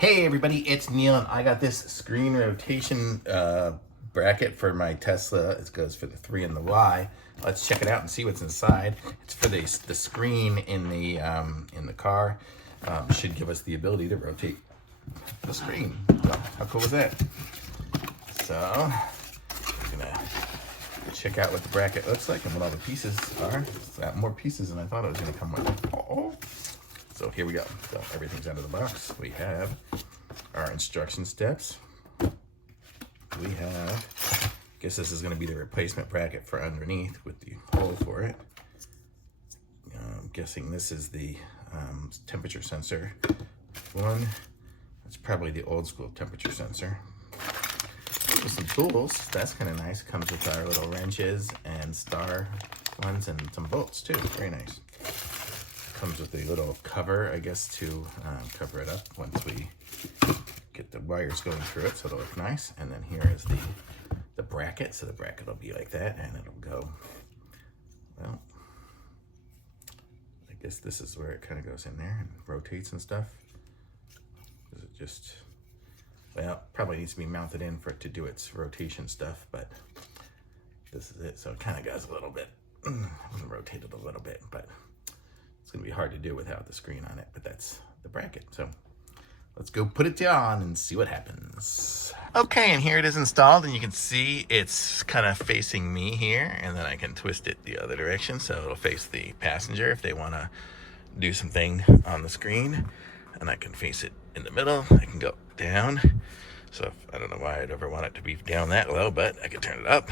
Hey everybody, it's Neil, and I got this screen rotation bracket for my Tesla. It goes for the 3 and the Y. Let's check it out and see what's inside. It's for the screen in the car. Should give us the ability to rotate the screen. So, how cool is that? So, I'm gonna check out what the bracket looks like and what all the pieces are. It's got more pieces than I thought it was gonna come with. Oh. So here we go. So everything's out of the box. We have our instruction steps. We have, I guess this is going to be the replacement bracket for underneath with the hole for it. I'm guessing this is the temperature sensor one. It's probably the old school temperature sensor. With some tools, that's kind of nice. It comes with our little wrenches and star ones and some bolts too. Very nice. Comes with a little cover, I guess, to cover it up once we get the wires going through it, so it'll look nice. And then here is the bracket. So the bracket will be like that, and it'll go, well, I guess this is where it kind of goes in there and rotates and stuff. Is it just, well, probably needs to be mounted in for it to do its rotation stuff, but this is it. So it kind of goes a little bit, rotated a little bit, but it's gonna be hard to do without the screen on it, but that's the bracket. So let's go put it on and see what happens. Okay, and here it is installed, and you can see it's kind of facing me here, and then I can twist it the other direction so it'll face the passenger if they wanna do something on the screen, and I can face it in the middle. I can go down. So if, I don't know why I'd ever want it to be down that low, but I can turn it up.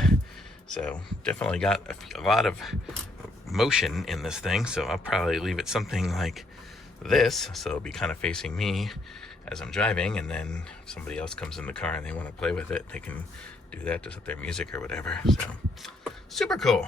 So definitely got a lot of motion in this thing, so I'll probably leave it something like this, so it'll be kind of facing me as I'm driving, and then if somebody else comes in the car and they want to play with it, they can do that to set their music or whatever. So super cool.